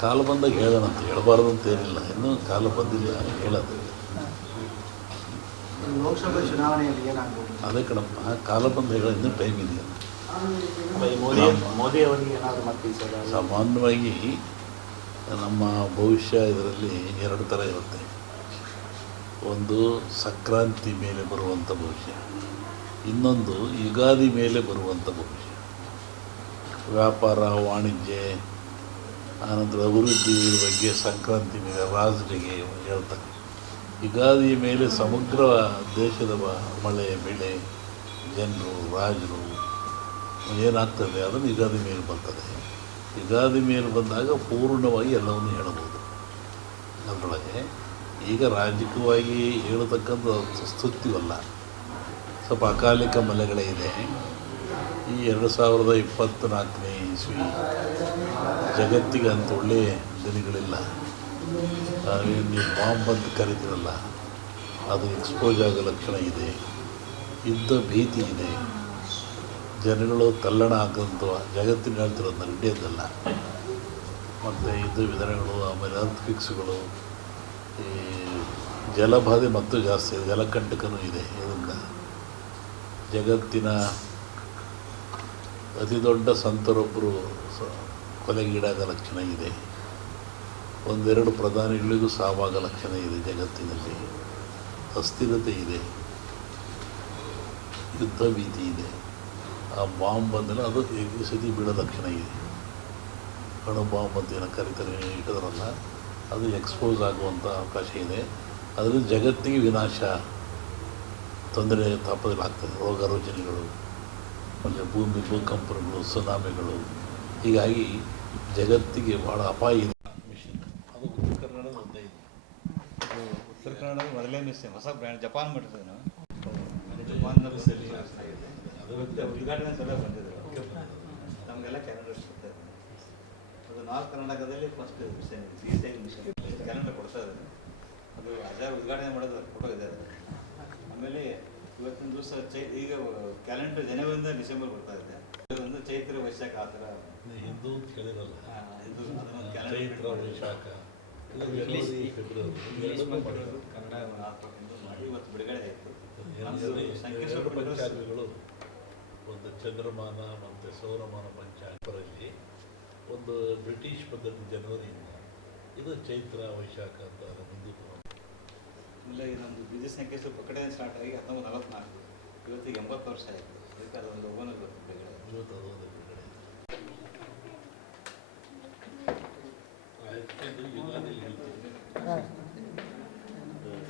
ಕಾಲ ಬಂದಾಗ ಹೇಳೋಣ ಅಂತ ಹೇಳಬಾರ್ದು ಅಂತ ಏನಿಲ್ಲ ಇನ್ನೂ ಕಾಲ ಬಂದಿಲ್ಲ ಹೇಳೋದು. ಲೋಕಸಭೆ ಚುನಾವಣೆಯಲ್ಲಿ ಏನಾಗ್ಬೋದು? ಅದೇ ಕಣಪ್ಪ ಕಾಲ ಬಂದು ಹೇಳೋ ಇನ್ನೂ ಟೈಮ್ ಇದೆ ಮೋದಿ ಮೋದಿ ಅವರಿಗೆ ಏನಾದರೂ ಮತ್ತೆ ಸಾಮಾನ್ಯವಾಗಿ ನಮ್ಮ ಭವಿಷ್ಯ ಇದರಲ್ಲಿ ಎರಡು ಥರ ಇರುತ್ತೆ. ಒಂದು ಸಂಕ್ರಾಂತಿ ಮೇಲೆ ಬರುವಂಥ ಭವಿಷ್ಯ ಇನ್ನೊಂದು ಯುಗಾದಿ ಮೇಲೆ ಬರುವಂಥ ಭವಿಷ್ಯ. ವ್ಯಾಪಾರ ವಾಣಿಜ್ಯ ಆನಂತರ ಅಭಿವೃದ್ಧಿ ಬಗ್ಗೆ ಸಂಕ್ರಾಂತಿ ಮೇಲೆ ರಾಜರಿಗೆ ಹೇಳ್ತಾರೆ. ಯುಗಾದಿಯ ಮೇಲೆ ಸಮಗ್ರ ದೇಶದ ಮಳೆ ಬೆಳೆ, ಜನರು, ರಾಜರು ಏನಾಗ್ತದೆ ಅದನ್ನು ಯುಗಾದಿ ಮೇಲೆ ಬರ್ತದೆ. ಯುಗಾದಿ ಮೇಲೆ ಬಂದಾಗ ಪೂರ್ಣವಾಗಿ ಎಲ್ಲವನ್ನು ಹೇಳಬಹುದು. ಅದರೊಳಗೆ ಈಗ ರಾಜಕೀಯವಾಗಿ ಹೇಳತಕ್ಕಂಥ ಸ್ತುತಿವಲ್ಲ. ಸ್ವಲ್ಪ ಅಕಾಲಿಕ ಮಲೆಗಳೇ ಇದೆ. ಈ ಎರಡು ಸಾವಿರದ ಇಪ್ಪತ್ತ್ನಾಲ್ಕನೇ ಇಸ್ವಿ. ಜಗತ್ತಿಗೆ ಅಂತ ಒಳ್ಳೆಯ ದಿನಗಳಿಲ್ಲ. ನೀವು ಬಾಂಬ್ ಅಂತ ಕರಿತೀರಲ್ಲ, ಅದು ಎಕ್ಸ್ಪೋಸ್ ಆಗೋ ಲಕ್ಷಣ ಇದೆ. ಯುದ್ಧ ಭೀತಿ ಇದೆ. ಜನಗಳು ತಲ್ಲಣ ಆಗಂತ ಜಗತ್ತಿನ ಹೇಳ್ತಿರೋದು ನಡೆಯೋದಲ್ಲ ಮತ್ತು ಯುದ್ಧ ವಿಧಾನಗಳು, ಆಮೇಲೆ ಅರ್ತ್ ಫಿಕ್ಸ್ಗಳು ಈ ಜಲಬಾಧೆ ಮತ್ತು ಜಾಸ್ತಿ ಇದೆ. ಜಲಕಂಟಕನೂ ಇದೆ ಇದರಿಂದ. ಜಗತ್ತಿನ ಅತಿ ದೊಡ್ಡ ಸಂತರೊಬ್ಬರು ಕೊಲೆಗೀಡಾದ ಲಕ್ಷಣ ಇದೆ. ಒಂದೆರಡು ಪ್ರಧಾನಿಗಳಿಗೂ ಸಾವಾಗ ಲಕ್ಷಣ ಇದೆ ಜಗತ್ತಿನಲ್ಲಿ. ಅಸ್ಥಿರತೆ ಇದೆ. ಯುದ್ಧ ಭೀತಿ ಇದೆ. ಆ ಬಾಂಬ್ ಬಂದರೆ ಅದು ಸತಿ ಬೀಳೋ ಲಕ್ಷಣ ಇದೆ. ಅಣು ಬಾಂಬ್ ಅಂತ ಏನೋ ಕರೀತಾರೆ ಇಟ್ಟಿದ್ರಲ್ಲ ಅದು ಎಕ್ಸ್ಪೋಸ್ ಆಗುವಂಥ ಅವಕಾಶ ಇದೆ. ಅದರಿಂದ ಜಗತ್ತಿಗೆ ವಿನಾಶ, ತೊಂದರೆ ತಾಪದಲ್ಲಾಗ್ತದೆ ರೋಗ ರುಜಿನಗಳು. ಆಮೇಲೆ ಭೂಮಿ ಭೂಕಂಪನಗಳು ಸುನಾಮಿಗಳು. ಹೀಗಾಗಿ ಜಗತ್ತಿಗೆ ಬಹಳ ಅಪಾಯ ಇದೆ. ಮಿಷನ್. ಅದು ಉತ್ತರ ಕನ್ನಡದ ಒಂದೇ ಇದೆ. ಉತ್ತರ ಕನ್ನಡದ ಮೊದಲೇ ಮಿಸ್ ಹೊಸ ಬ್ರ್ಯಾಂಡ್. ಜಪಾನ್ ಮಾಡಿದ್ರು ನಾವು. ಜಪಾನ್ನಲ್ಲಿ ಸೆಲ್ಲಿ ಅದರಿಂದ ಉದ್ಘಾಟನೆ ಸಲ ಬಂದಿದ್ರು ನಮಗೆಲ್ಲ ಕ್ಯಾಲೆಂಡರ್ ಇದ್ದಾರೆ ಅದು ನಾರ್ತ್ ಕರ್ನಾಟಕದಲ್ಲಿ ಫಸ್ಟ್ ಮಿಷನ್. ಈ ಸ್ಟೈಲ್ ಮಿಷನ್. ಕ್ಯಾಲೆಂಡರ್ ಕೊಡ್ತಾ ಇದ್ದಾರೆ. ಅದು ಅದೇ ಉದ್ಘಾಟನೆ ಮಾಡೋದು ಫೋಟೋ ಇದೆ ಅದು ಆಮೇಲೆ ಇವತ್ತಿನ ದಿವಸ ಚೈ ಈಗ ಕ್ಯಾಲೆಂಡರ್ ಜನವರಿಂದ ಡಿಸೆಂಬರ್ ಬರ್ತಾ ಇದೆ. ಒಂದು ಚೈತ್ರ ವೈಶಾಖ ಆ ಥರ. ಹಿಂದೂ ಅಂತ ಕೇಳಿರಲ್ಲ. ಹಿಂದೂ ಅದನ್ನೊಂದು ಚೈತ್ರ ವೈಶಾಖ. ಕನ್ನಡ ಹಾಕ್ಕೊಂಡು ಮಾಡಿ ಇವತ್ತು ಬಿಡುಗಡೆ ಆಯಿತು. ಎರಡು ಪಂಚಾಂಗಗಳು. ಒಂದು ಚಂದ್ರಮಾನ ಮತ್ತು ಸೌರಮಾನ ಪಂಚಾಂಗರಲ್ಲಿ ಒಂದು ಬ್ರಿಟಿಷ್ ಪದ್ಧತಿ ಜನವರಿಯಿಂದ. ಇದು ಚೈತ್ರ ವೈಶಾಖ ಅಂತ ಹಿಂದೂ ಇಲ್ಲ ನಮ್ಮದು ಬಿಜಿ ಸಂಖ್ಯೆ ಸ್ವಲ್ಪ ಕಡೆ ಸ್ಟಾರ್ಟ್ ಆಗಿ ಹತ್ತೊಂಬತ್ತು ನಲವತ್ನಾಲ್ಕು. ಇವತ್ತಿಗೆ ಎಂಬತ್ತು ವರ್ಷ ಆಯಿತು. ಅದಕ್ಕೆ ಅದೊಂದು ಓನರ್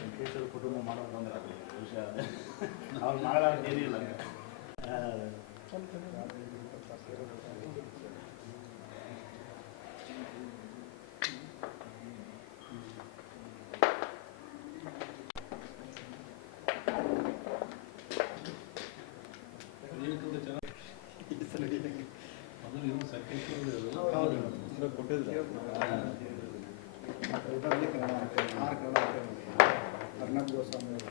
ಸಂಕೇಶ್ವರ ಕುಟುಂಬ ಮಾಡೋದು ತೊಂದರೆ ಆಗಲಿ ವಿಷಯ ಅವ್ರು ಮಾಡೋದು ಹೌದು ಕೊಟ್ಟಿದ್ರು ಊಟದಲ್ಲಿ ಕನ್ನಡ ಹಾಕ್ತಾರೆ. ಆರು ಕನ್ನಡ ಹಾಕ್ತಾರೆ. ಅರ್ನಬ್ ಗೋಸ್ವಾಮಿ ಅವರು